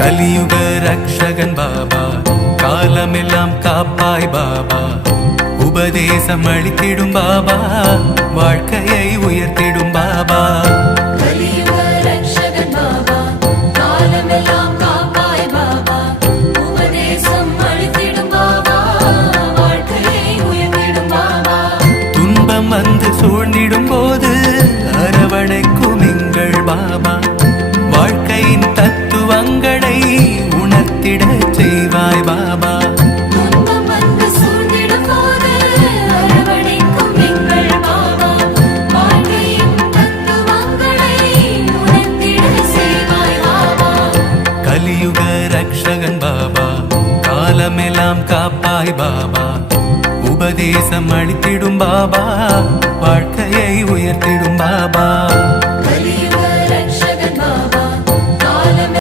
கலியுக ரக்ஷகன் பாபா, காலமெல்லாம் காப்பாய் பாபா, உபதேசம் அளித்திடும் பாபா, வாழ்க்கையை உயர்த்திடும் பாபா. கலியுக ரக்ஷகன் பாபா, காலமெல்லாம் காப்பாய் பாபா, உபதேசம் அளித்திடும் பாபா, வாழ்க்கையை உயர்த்திடும் பாபா. துன்பம் வந்து சூழ்ந்திடும் போது அரவணைக்கும் எங்கள் பாபா, வாழ்க்கையின் தத்துவங்களை உணர்த்திட செய்வாய் பாபா. துன்பம் வந்து சூழ்ந்திடும் போது அரவணைக்கும் எங்கள் பாபா, வாழ்க்கையின் தத்துவங்களை உணர்த்திட செய்வாய் பாபா. கலியுக ரக்ஷகன் பாபா, காலமெல்லாம் காப்பாய் பாபா, உபதேசம் அளித்திடும் பாபா, வாழ்க்கையை உயர்த்திடும் பாபா.